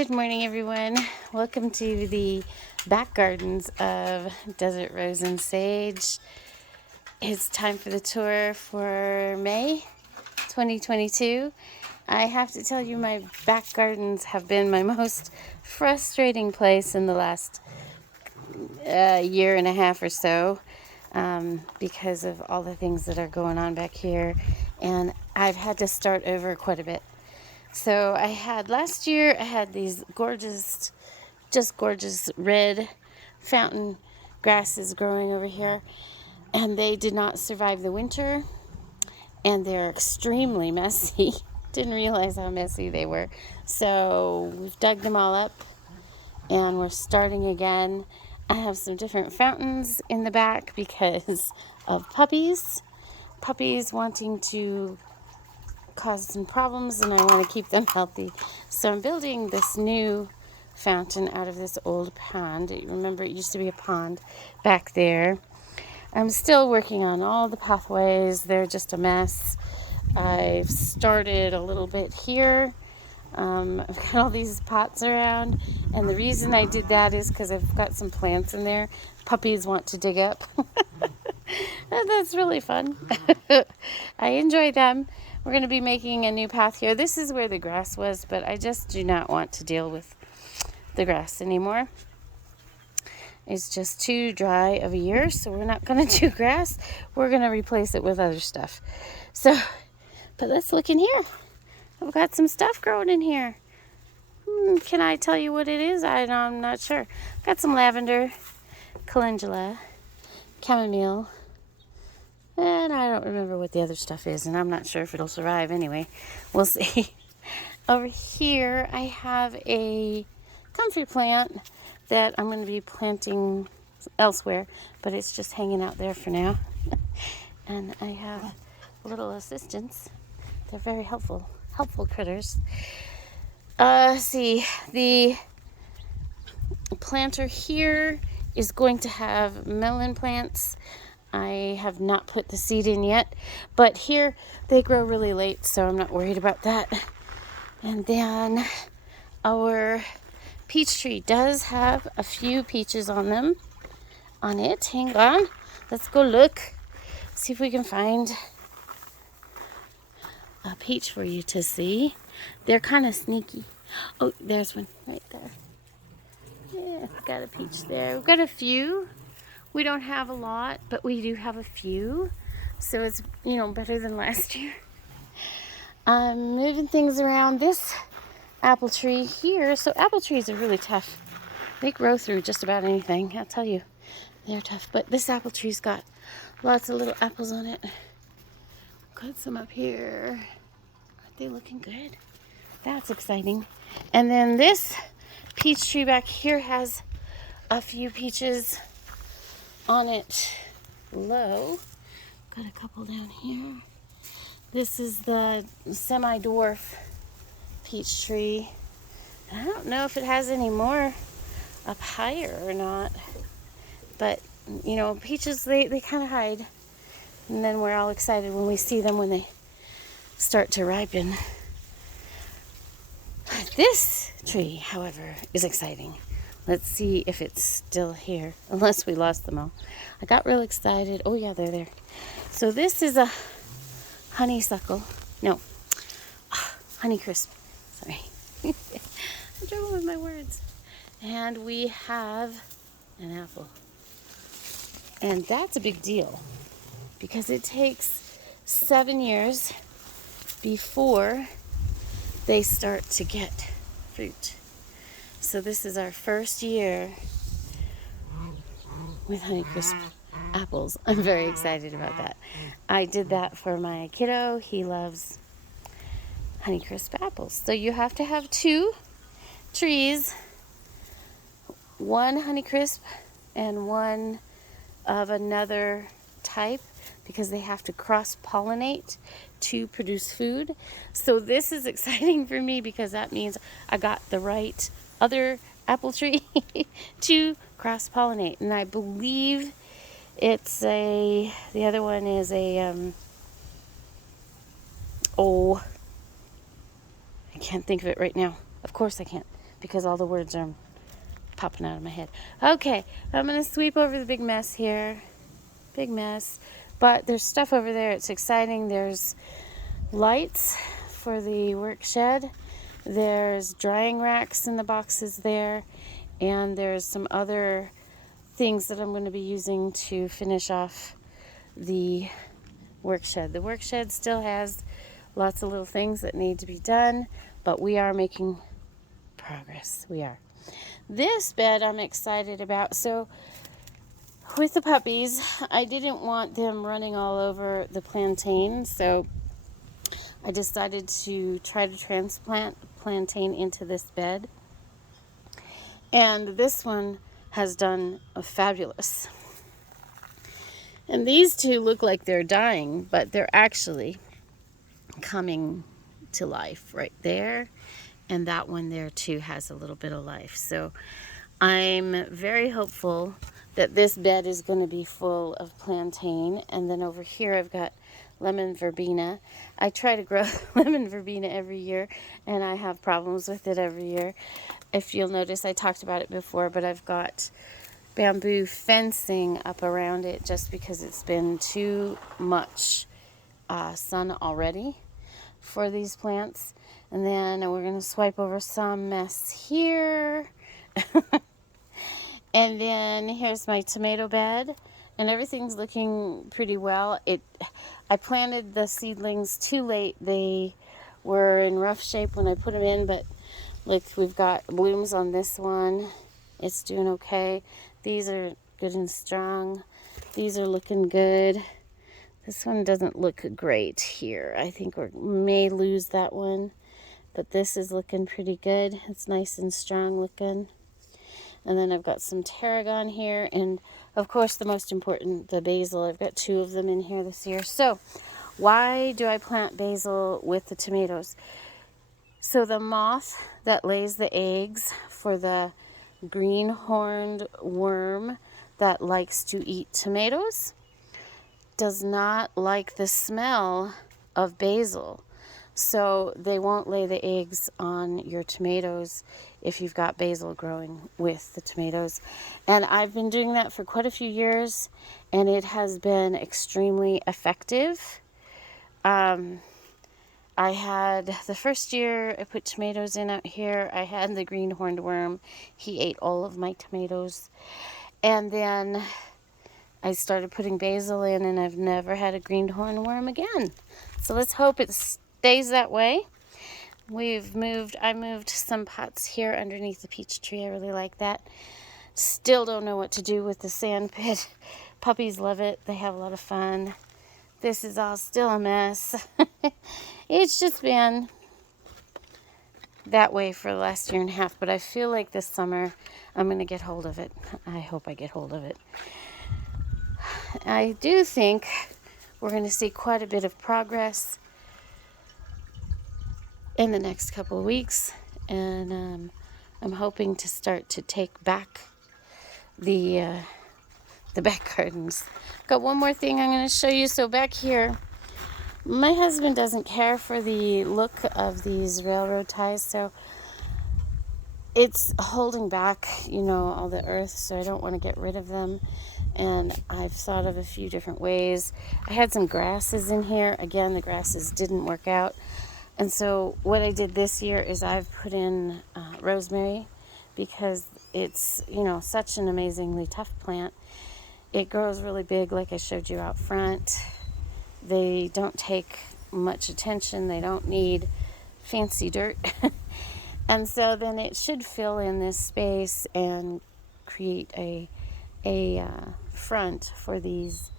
Good morning, everyone. Welcome to the back gardens of Desert Rose and Sage. It's time for the tour for May 2022. I have to tell you, my back gardens have been my most frustrating place in the last year and a half or so because of all the things that are going on back here, and I've had to start over quite a bit. So last year I had these gorgeous red fountain grasses growing over here, and they did not survive the winter, and they're extremely messy. Didn't realize how messy they were. So we've dug them all up and we're starting again. I have some different fountains in the back because of puppies wanting to cause some problems, and I want to keep them healthy. So I'm building this new fountain out of this old pond. Remember, it used to be a pond back there. I'm still working on all the pathways. They're just a mess. I've started a little bit here. I've got all these pots around, and the reason I did that is because I've got some plants in there puppies want to dig up. And that's really fun. I enjoy them. We're going to be making a new path here. This is where the grass was, but I just do not want to deal with the grass anymore. It's just too dry of a year, so we're not going to do grass. We're going to replace it with other stuff. But let's look in here. I've got some stuff growing in here. Can I tell you what it is? I'm not sure. Got some lavender, calendula, chamomile, and I don't remember what the other stuff is, and I'm not sure if it'll survive anyway. We'll see. Over here, I have a comfrey plant that I'm going to be planting elsewhere, but it's just hanging out there for now. And I have little assistants. They're very helpful critters. See, the planter here is going to have melon plants. I have not put the seed in yet, but here they grow really late, so I'm not worried about that. And then our peach tree does have a few peaches on it. Hang on, let's go look, see if we can find a peach for you to see. They're kind of sneaky. Oh, there's one right there. Yeah, got a peach there. We've got a few. We don't have a lot, but we do have a few. So it's, better than last year. I'm moving things around this apple tree here. So apple trees are really tough. They grow through just about anything. I'll tell you, they're tough. But this apple tree's got lots of little apples on it. Got some up here. Aren't they looking good? That's exciting. And then this peach tree back here has a few peaches on it low. Got a couple down here. This is the semi-dwarf peach tree. I don't know if it has any more up higher or not, but peaches, they kind of hide, and then we're all excited when we see them when they start to ripen. This tree, however, is exciting. Let's see if it's still here, unless we lost them all. I got real excited. Oh yeah, they're there. So this is a honeysuckle. No, Honeycrisp. Sorry. I'm trouble with my words. And we have an apple. And that's a big deal because it takes 7 years before they start to get fruit. So this is our first year with Honeycrisp apples. I'm very excited about that. I did that for my kiddo. He loves Honeycrisp apples. So you have to have 2 trees, 1 Honeycrisp and 1 of another type, because they have to cross-pollinate to produce food. So this is exciting for me because that means I got the right other apple tree to cross-pollinate. And I believe the other one is I can't think of it right now. Of course I can't. because all the words are popping out of my head. Okay, I'm going to sweep over the big mess here. Big mess. But there's stuff over there. It's exciting. There's lights for the work shed. There's drying racks in the boxes there. And there's some other things that I'm going to be using to finish off the work shed. The work shed still has lots of little things that need to be done, but we are making progress. We are. This bed I'm excited about. So with the puppies, I didn't want them running all over the plantain, so I decided to try to transplant plantain into this bed. And this one has done fabulous. And these two look like they're dying, but they're actually coming to life right there. And that one there too has a little bit of life. So I'm very hopeful that this bed is going to be full of plantain. And then over here I've got lemon verbena. I try to grow lemon verbena every year, and I have problems with it every year. If you'll notice, I talked about it before, but I've got bamboo fencing up around it just because it's been too much sun already for these plants. And then we're going to swipe over some mess here. And then here's my tomato bed, and everything's looking pretty well. I planted the seedlings too late. They were in rough shape when I put them in, but look, we've got blooms on this one. It's doing okay. These are good and strong. These are looking good. This one doesn't look great here. I think we may lose that one, but this is looking pretty good. It's nice and strong looking. And then I've got some tarragon here, and of course the most important, the basil. I've got 2 of them in here this year. So why do I plant basil with the tomatoes? So the moth that lays the eggs for the green-horned worm that likes to eat tomatoes does not like the smell of basil. So they won't lay the eggs on your tomatoes if you've got basil growing with the tomatoes. And I've been doing that for quite a few years, and it has been extremely effective. I had the first year I put tomatoes in out here, I had the green-horned worm. He ate all of my tomatoes. And then I started putting basil in, and I've never had a green-horned worm again. So let's hope it stays that way. I moved some pots here underneath the peach tree. I really like that. Still don't know what to do with the sand pit. Puppies love it. They have a lot of fun. This is all still a mess. It's just been that way for the last year and a half, but I feel like this summer I'm going to get hold of it. I hope I get hold of it. I do think we're going to see quite a bit of progress in the next couple of weeks, and I'm hoping to start to take back the back gardens. Got one more thing I'm going to show you. So back here, my husband doesn't care for the look of these railroad ties, so it's holding back, all the earth, so I don't want to get rid of them. And I've thought of a few different ways. I had some grasses in here. Again, the grasses didn't work out. And so what I did this year is I've put in rosemary, because it's, such an amazingly tough plant. It grows really big, like I showed you out front. They don't take much attention. They don't need fancy dirt. And so then it should fill in this space and create a front for these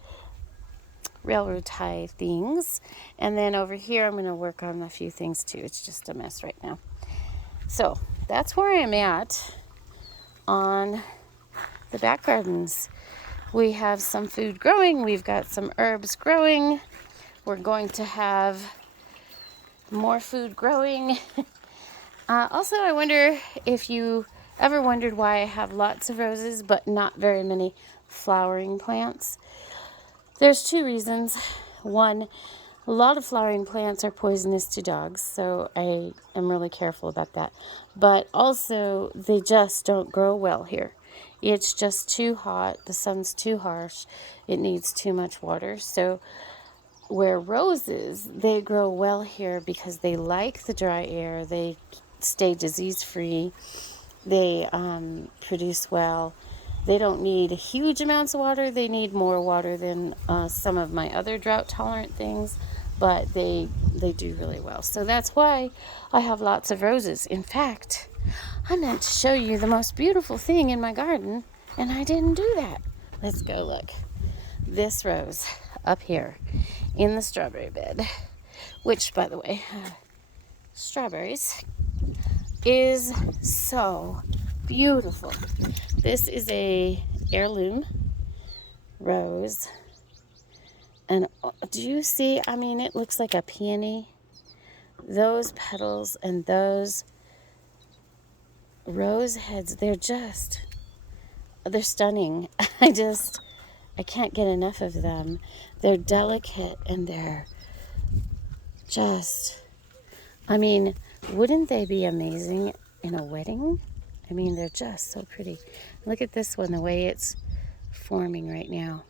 railroad tie things. And then over here I'm going to work on a few things too. It's just a mess right now. So that's where I'm at on the back gardens. We have some food growing. We've got some herbs growing. We're going to have more food growing. Also, I wonder if you ever wondered why I have lots of roses but not very many flowering plants. There's 2 reasons. One, A lot of flowering plants are poisonous to dogs, so I am really careful about that. But also, they just don't grow well here. It's just too hot. The sun's too harsh. It needs too much water. So where roses, they grow well here because they like the dry air. They stay disease-free. They produce well. They don't need huge amounts of water. They need more water than some of my other drought-tolerant things, but they do really well. So that's why I have lots of roses. In fact, I meant to show you the most beautiful thing in my garden, and I didn't do that. Let's go look. This rose up here in the strawberry bed, which, by the way, strawberries, is so beautiful. This is a heirloom rose, and do you see, I mean, it looks like a peony. Those petals and those rose heads, they're stunning. I can't get enough of them. They're delicate and they're just, I mean, wouldn't they be amazing in a wedding? I mean, they're just so pretty. Look at this one, the way it's forming right now.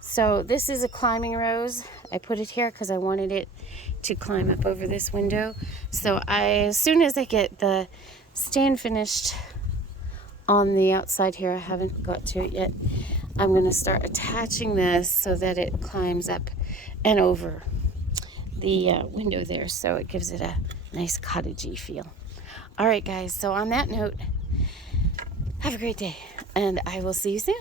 So this is a climbing rose. I put it here because I wanted it to climb up over this window. So as soon as I get the stand finished on the outside here, I haven't got to it yet, I'm going to start attaching this so that it climbs up and over the window there, so it gives it a nice cottagey feel. All right, guys, so on that note, have a great day, and I will see you soon.